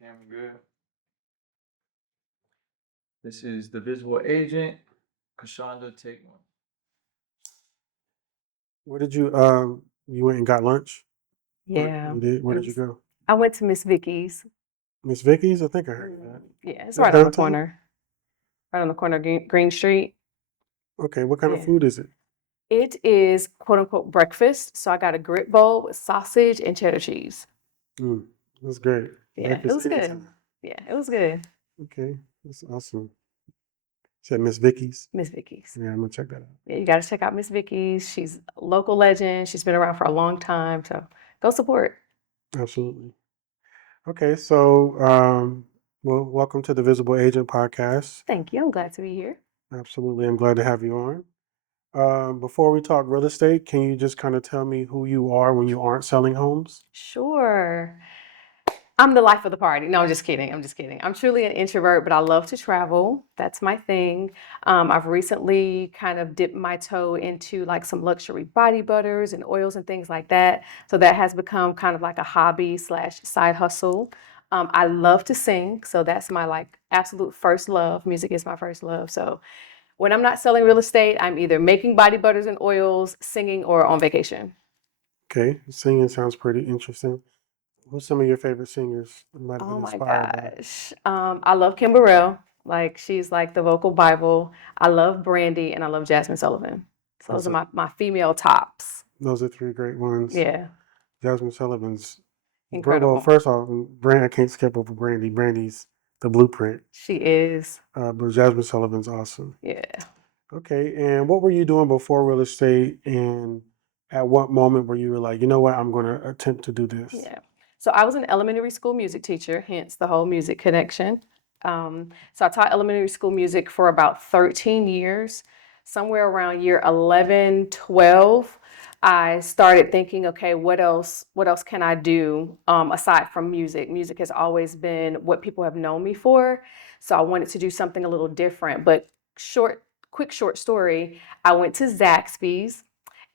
Camera good. This is the visible agent. Knashonda, take one. Where did you you went and got lunch? Yeah. You did? Where It did you was, go? I went to Miss Vicky's. Miss Vicky's? I think I heard that. Yeah, it's Is that right on the downtown? corner. Right on the corner of Green Street. Okay, what kind of Yeah. food is it? It is quote unquote breakfast. So I got a grit bowl with sausage and cheddar cheese. Mm, that's great. Yeah, it Breakfast was good. anytime. Yeah, it was good. Okay, that's awesome. Said Miss Vicky's. Miss Vicky's. Yeah, I'm gonna check that out. Yeah, you got to check out Miss Vicky's. She's a local legend. She's been around for a long time. So go support. Absolutely. Okay, so well, welcome to the Visible Agent Podcast. Thank you. I'm glad to be here. Absolutely, I'm glad to have you on. Before we talk real estate, can you just kind of tell me who you are when you aren't selling homes? Sure. I'm the life of the party. No, I'm just kidding. I'm just kidding. I'm truly an introvert, but I love to travel. That's my thing. I've recently kind of dipped my toe into like some luxury body butters and oils and things like that. So that has become kind of like a hobby slash side hustle. I love to sing. So that's my like absolute first love. Music is my first love. So when I'm not selling real estate, I'm either making body butters and oils, singing, or on vacation. Okay, singing sounds pretty interesting. Who's some of your favorite singers that might have Oh been my inspired by? gosh. I love Kim Burrell. Like she's like the vocal Bible. I love Brandy and I love Jasmine Sullivan. So those Those are are, my female tops. those are three great ones. Yeah, Jasmine Sullivan's, well, incredible. first off, Brand, I can't skip over Brandy. Brandy's the blueprint, She is. but Jasmine Sullivan's awesome. Yeah. Okay, and what were you doing before real estate, and at what moment were you like, you know what, I'm going to attempt to do this? Yeah. So I was an elementary school music teacher, hence the whole music connection. So I taught elementary school music for about 13 years. Somewhere around year 11, 12, I started thinking, okay, what else can I do aside from music? Music has always been what people have known me for. So I wanted to do something a little different. But quick short story, I went to Zaxby's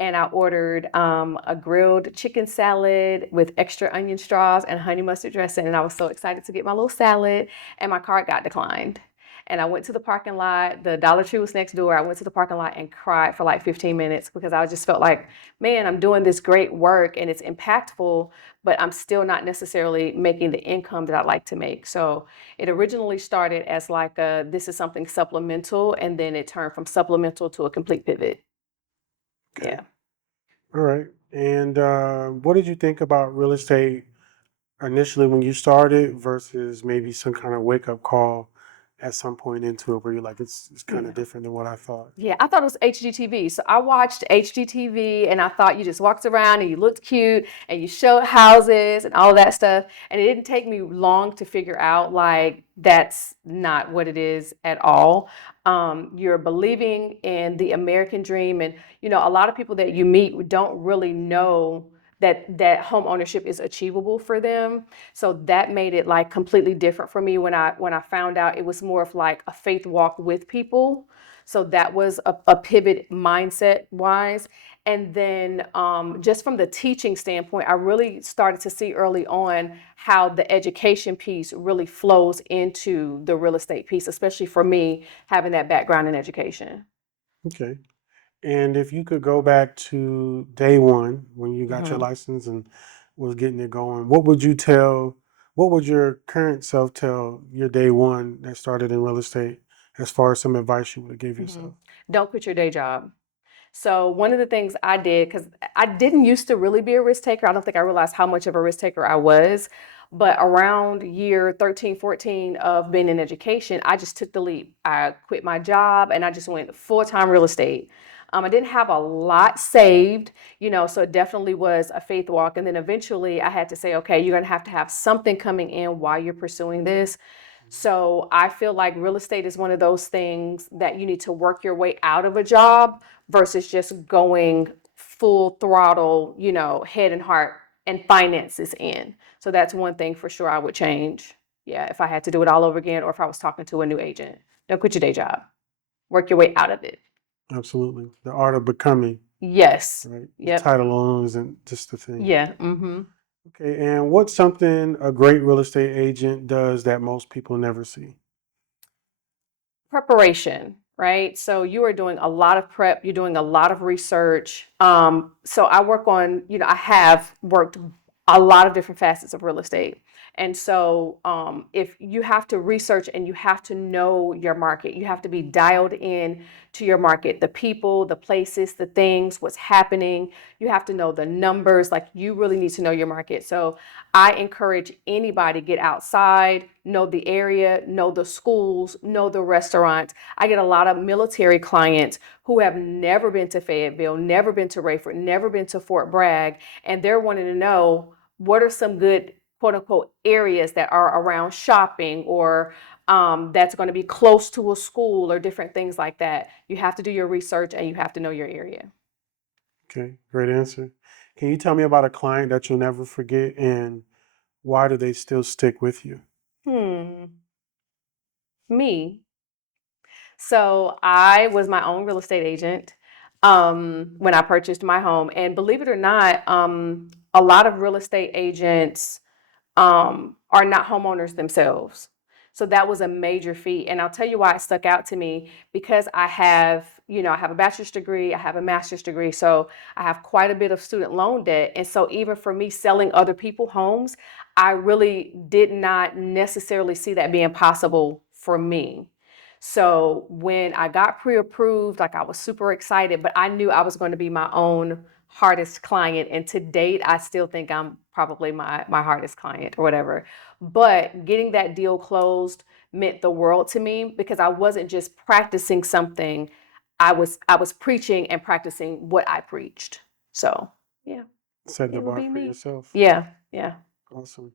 and I ordered a grilled chicken salad with extra onion straws and honey mustard dressing. And I was so excited to get my little salad, and my card got declined. And I went to the parking lot. The Dollar Tree was next door. I went to the parking lot and cried for like 15 minutes because I just felt like, man, I'm doing this great work and it's impactful, but I'm still not necessarily making the income that I'd like to make. So it originally started as like this is something supplemental, and then it turned from supplemental to a complete pivot. Okay. Yeah. All right. And what did you think about real estate initially when you started versus maybe some kind of wake up call at some point into it where you're like, it's kind Yeah. of different than what I thought? Yeah, I thought it was HGTV. So I watched HGTV and I thought you just walked around and you looked cute and you showed houses and all that stuff. And it didn't take me long to figure out like that's not what it is at all. You're believing in the American dream. And, you know, a lot of people that you meet don't really know that home ownership is achievable for them. So that made it like completely different for me when I found out it was more of like a faith walk with people. So that was a pivot mindset wise. And then just from the teaching standpoint, I really started to see early on how the education piece really flows into the real estate piece, especially for me having that background in education. Okay. And if you could go back to day one when you got your Mhm. license and was getting it going, what would you tell, what would your current self tell your day one that started in real estate as far as some advice you would have gave Mhm. yourself? Don't quit your day job. So one of the things I did, because I didn't used to really be a risk taker, I don't think I realized how much of a risk taker I was. But around year 13, 14 of being in education, I just took the leap. I quit my job and I just went full-time real estate. I didn't have a lot saved, you know, so it definitely was a faith walk. And then eventually I had to say, okay, you're going to have something coming in while you're pursuing this. So I feel like real estate is one of those things that you need to work your way out of a job versus just going full throttle, you know, head and heart and finances in. So that's one thing for sure I would change. Yeah, if I had to do it all over again or if I was talking to a new agent. Don't quit your day job. Work your way out of it. Absolutely. The art of becoming, Yes. right? The Yep. title alone isn't just the thing. Yeah. Mm-hmm. Okay, and what's something a great real estate agent does that most people never see? Preparation, right? So you are doing a lot of prep, you're doing a lot of research. So I work on, I have worked a lot of different facets of real estate. And so if you have to research and you have to know your market, you have to be dialed in to your market, the people, the places, the things, what's happening. You have to know the numbers. Like you really need to know your market. So I encourage anybody get outside, know the area, know the schools, know the restaurants. I get a lot of military clients who have never been to Fayetteville, never been to Rayford, never been to Fort Bragg, and they're wanting to know what are some good quote unquote areas that are around shopping or that's going to be close to a school or different things like that. You have to do your research and you have to know your area. Okay, great answer. Can you tell me about a client that you'll never forget and why do they still stick with you? Hmm. Me. So I was my own real estate agent when I purchased my home. And believe it or not, a lot of real estate agents are not homeowners themselves. So that was a major feat. And I'll tell you why it stuck out to me because I have a bachelor's degree, I have a master's degree. So I have quite a bit of student loan debt. And so even for me selling other people homes, I really did not necessarily see that being possible for me. So when I got pre-approved, like I was super excited, but I knew I was going to be my own hardest client. And to date, I still think I'm probably my hardest client or whatever. But getting that deal closed meant the world to me because I wasn't just practicing something. I was preaching and practicing what I preached. So yeah, Set the it would bar be for me. yourself. Yeah, yeah. Awesome.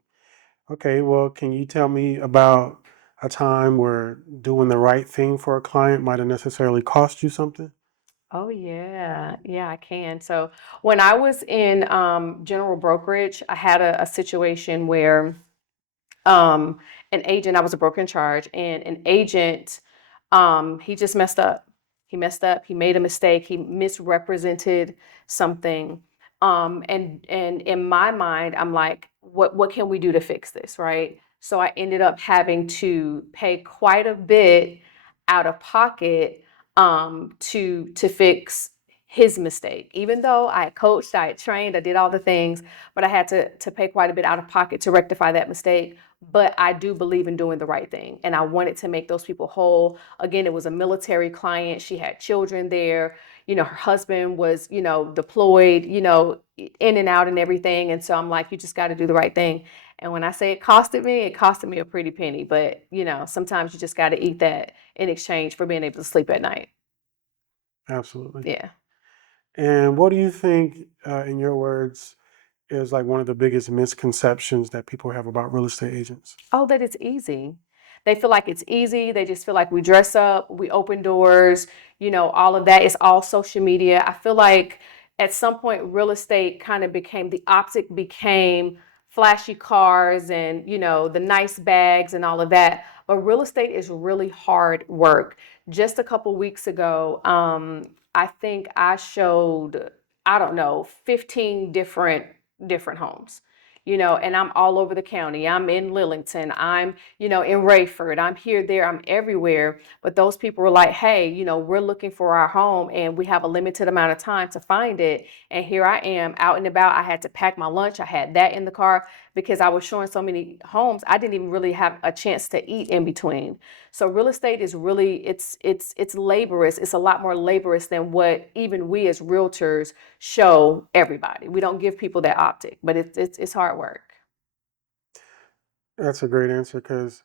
Okay, well, can you tell me about a time where doing the right thing for a client might have necessarily cost you something? Oh yeah, yeah, I can. So when I was in general brokerage, I had a situation where um, an agent, I was a broker in charge, and an agent, he just messed up. He messed up. He made a mistake. He misrepresented something. And in my mind, I'm like, what can we do to fix this, right? So I ended up having to pay quite a bit out of pocket to fix his mistake. Even though I had coached, I had trained, I did all the things, but I had to pay quite a bit out of pocket to rectify that mistake. But I do believe in doing the right thing. And I wanted to make those people whole. Again, it was a military client. She had children there. Her husband was, deployed, in and out and everything. And so I'm like, you just got to do the right thing. And when I say it costed me a pretty penny. But, sometimes you just got to eat that in exchange for being able to sleep at night. Absolutely. Yeah. And what do you think, in your words, is like one of the biggest misconceptions that people have about real estate agents? Oh, that it's easy. They feel like it's easy. They just feel like we dress up, we open doors, all of that is all social media. I feel like at some point real estate kind of became the optic became flashy cars and, the nice bags and all of that. But real estate is really hard work. Just a couple weeks ago, I think I showed, I don't know, 15 different homes, and I'm all over the county. I'm in Lillington. I'm, in Rayford. I'm here, there, I'm everywhere. But those people were like, hey, we're looking for our home and we have a limited amount of time to find it. And here I am out and about. I had to pack my lunch. I had that in the car because I was showing so many homes. I didn't even really have a chance to eat in between. So real estate is really, it's laborious. It's a lot more laborious than what even we as realtors show everybody. We don't give people that optic, but it's hard work. That's a great answer because,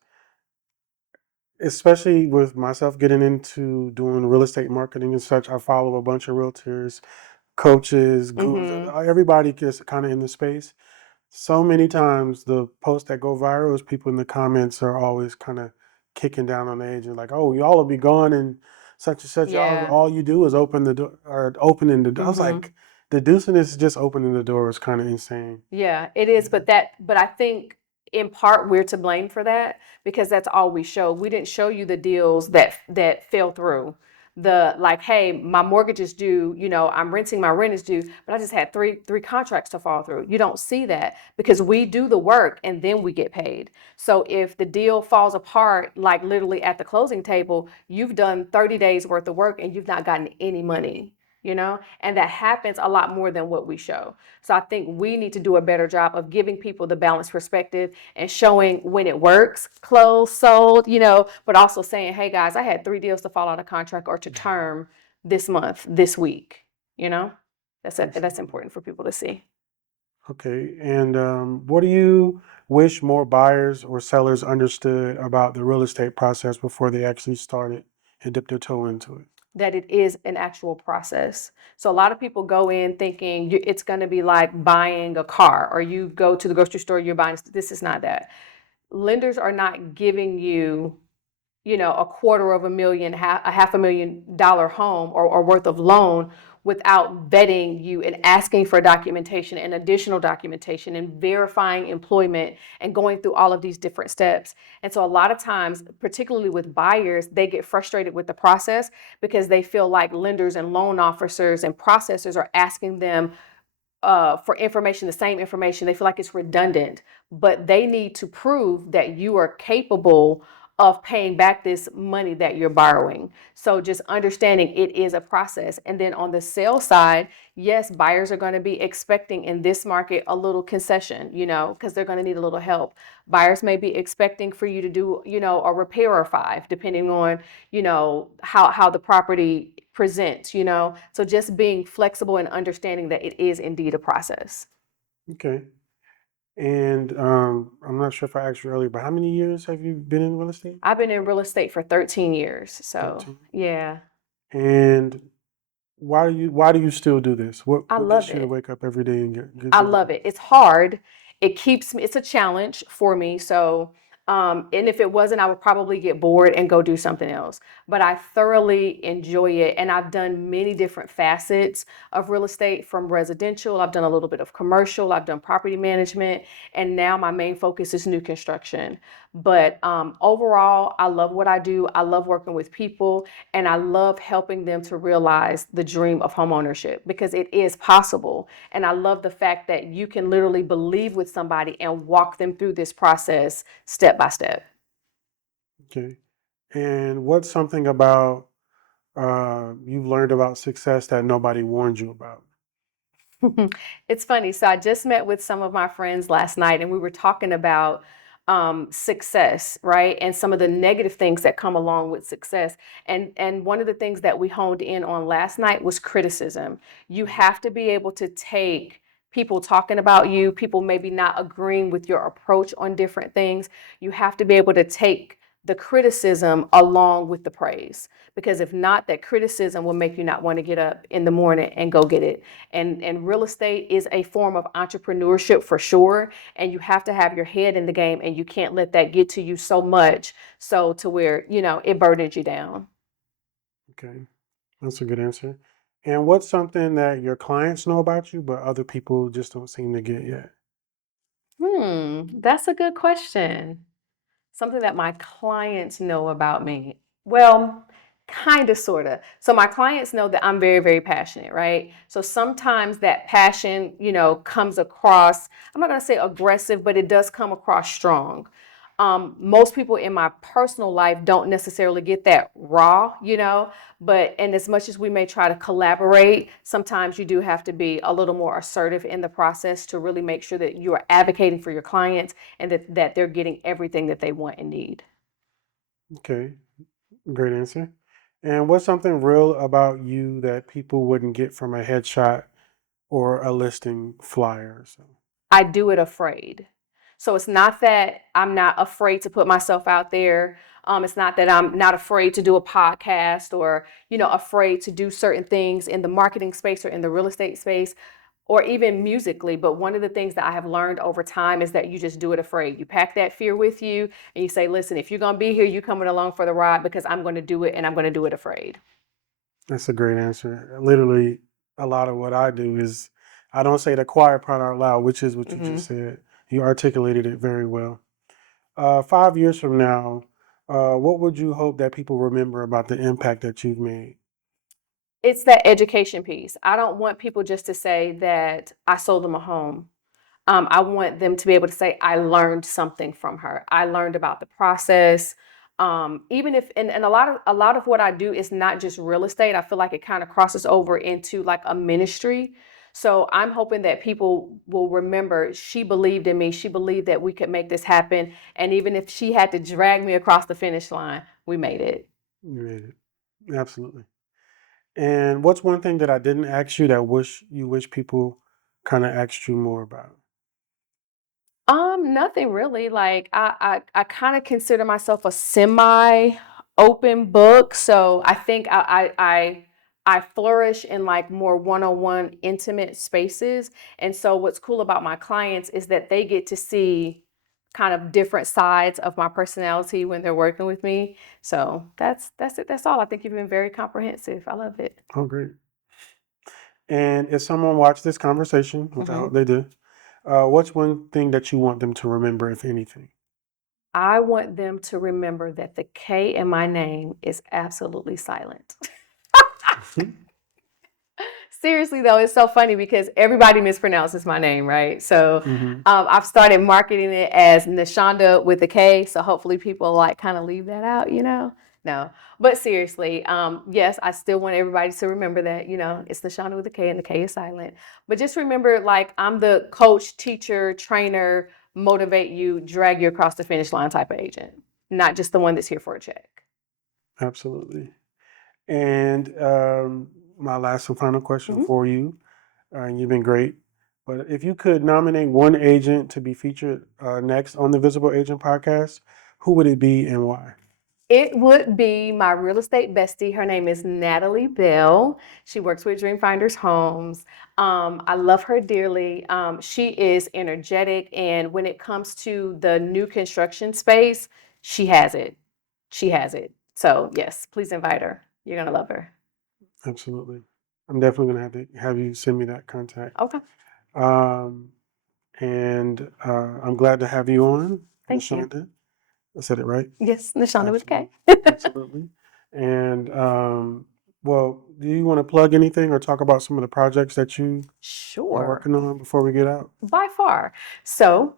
especially with myself getting into doing real estate marketing and such, I follow a bunch of realtors, coaches, gurus, Mm-hmm. everybody gets kind of in the space. So many times the posts that go viral is people in the comments are always kind of kicking down on the agent, like, "Oh, y'all will be gone and such and such. Y'all, Yeah. all you do is open the door or opening the door." I was Mm-hmm. like, deducing this just opening the door is kind of insane. Yeah, it is, Yeah, but I think in part we're to blame for that because that's all we show. We didn't show you the deals that fell through. like, hey, my mortgage is due, I'm renting, my rent is due, but I just had three contracts to fall through. You don't see that because we do the work and then we get paid. So if the deal falls apart, like literally at the closing table, you've done 30 days worth of work and you've not gotten any money. And that happens a lot more than what we show. So I think we need to do a better job of giving people the balanced perspective and showing when it works, closed, sold, but also saying, hey guys, I had 3 deals to fall out of contract or to term this month, this week, that's important for people to see. Okay. And what do you wish more buyers or sellers understood about the real estate process before they actually started and dipped their toe into it? That it is an actual process. So a lot of people go in thinking it's going to be like buying a car, or you go to the grocery store, you're buying. This is not that. Lenders are not giving you, $250,000, a $500,000 home or worth of loan without vetting you and asking for documentation and additional documentation and verifying employment and going through all of these different steps. And so a lot of times, particularly with buyers, they get frustrated with the process because they feel like lenders and loan officers and processors are asking them for information, the same information. They feel like it's redundant, but they need to prove that you are capable of paying back this money that you're borrowing. So just understanding it is a process. And then on the sale side, yes, buyers are going to be expecting in this market a little concession, because they're going to need a little help. Buyers may be expecting for you to do, a repair or 5, depending on, how the property presents, So just being flexible and understanding that it is indeed a process. Okay. And I'm not sure if I asked you earlier, but how many years have you been in real estate? I've been in real estate for 13 years. So 13. yeah, And why do you still do this? What I what love gets you to it. wake up every day and get I you to love work? it. It's hard. It's a challenge for me. So, and if it wasn't, I would probably get bored and go do something else. But I thoroughly enjoy it. And I've done many different facets of real estate, from residential. I've done a little bit of commercial. I've done property management. And now my main focus is new construction. But overall, I love what I do. I love working with people. And I love helping them to realize the dream of homeownership, because it is possible. And I love the fact that you can literally believe with somebody and walk them through this process step by step. Okay. And what's something about you've learned about success that nobody warned you about? It's funny. So I just met with some of my friends last night and we were talking about success, right? And some of the negative things that come along with success. And one of the things that we honed in on last night was criticism. You have to be able to take people talking about you, people maybe not agreeing with your approach on different things. You have to be able to take the criticism along with the praise. Because if not, that criticism will make you not want to get up in the morning and go get it. And real estate is a form of entrepreneurship for sure. And you have to have your head in the game, and you can't let that get to you so much so to where, it burdens you down. Okay. That's a good answer. And what's something that your clients know about you, but other people just don't seem to get yet? That's a good question. Something that my clients know about me. Well, kind of, sort of. So my clients know that I'm very, very passionate, right? So sometimes that passion, comes across, I'm not going to say aggressive, but it does come across strong. Most people in my personal life don't necessarily get that raw, and as much as we may try to collaborate, sometimes you do have to be a little more assertive in the process to really make sure that you are advocating for your clients and that they're getting everything that they want and need. Okay. Great answer. And what's something real about you that people wouldn't get from a headshot or a listing flyer? So, I do it afraid. So it's not that I'm not afraid to put myself out there. It's not that I'm not afraid to do a podcast or, afraid to do certain things in the marketing space or in the real estate space or even musically. But one of the things that I have learned over time is that you just do it afraid. You pack that fear with you and you say, listen, if you're going to be here, you coming along for the ride because I'm going to do it and I'm going to do it afraid. that's a great answer. Literally, a lot of what I do is I don't say the quiet part out loud, which is what you hmm just said. You articulated it very well. 5 years from now, what would you hope that people remember about the impact that you've made? It's that education piece. I don't want people just to say that I sold them a home. I want them to be able to say, I learned something from her. I learned about the process. Even if, and a lot of what I do is not just real estate. I feel like it kind of crosses over into like a ministry. So I'm hoping that people will remember she believed in me. She believed that we could make this happen. And even if she had to drag me across the finish line, we made it. You made it. Absolutely. And what's one thing that I didn't ask you that you wish people kind of asked you more about? Nothing really. Like I kind of consider myself a semi open book. So I think I flourish in like more one-on-one intimate spaces. And so what's cool about my clients is that they get to see kind of different sides of my personality when they're working with me. So that's it. That's all. I think you've been very comprehensive. I love it. Oh, great. And if someone watched this conversation, which I hmm hope they do, what's one thing that you want them to remember, if anything? I want them to remember that the K in my name is absolutely silent. Seriously though, it's so funny because everybody mispronounces my name, right? So hmm I've started marketing it as Knashonda with a K. So hopefully people like kind of leave that out, you know? No, but seriously, yes, I still want everybody to remember that, you know, it's Knashonda with a K and the K is silent. But just remember, like, I'm the coach, teacher, trainer, motivate you, drag you across the finish line type of agent, not just the one that's here for a check. Absolutely. And my last and final question Mhm. for you, you've been great, but if you could nominate one agent to be featured next on the Visible Agent podcast, who would it be and why? It would be my real estate bestie. Her name is Natalie Bell. She works with Dreamfinders Homes. I love her dearly. She is energetic, and when it comes to the new construction space, she has it. She has it. So yes, please invite her. You're gonna love her. Absolutely. I'm definitely going to have you send me that contact. Okay, Um, and I'm glad to have you on, thank you. Knashonda. I said it right. Yes, Nashonda with a Absolutely. K. Absolutely. And well, do you want to plug anything or talk about some of the projects that you are Sure, working on before we get out? by far. So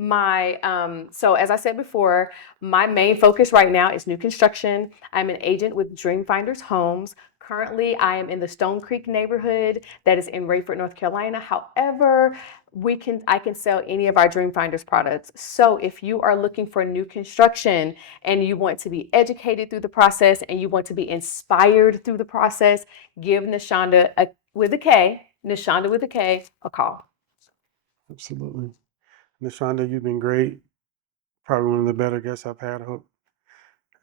so as I said before, my main focus right now is new construction. I'm an agent with Dreamfinders Homes. Currently, I am in the Stone Creek neighborhood that is in Rayford, North Carolina. However, I can sell any of our Dreamfinders products. So if you are looking for new construction and you want to be educated through the process and you want to be inspired through the process, give Knashonda with a K, a call. Absolutely. Knashonda, you've been great. Probably one of the better guests I've had. I hope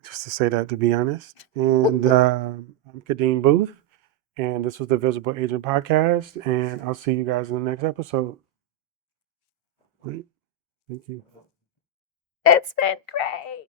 just to say that, to be honest. And I'm Kadeem Booth, and this was the Visible Agent Podcast. And I'll see you guys in the next episode. Right. Thank you. It's been great.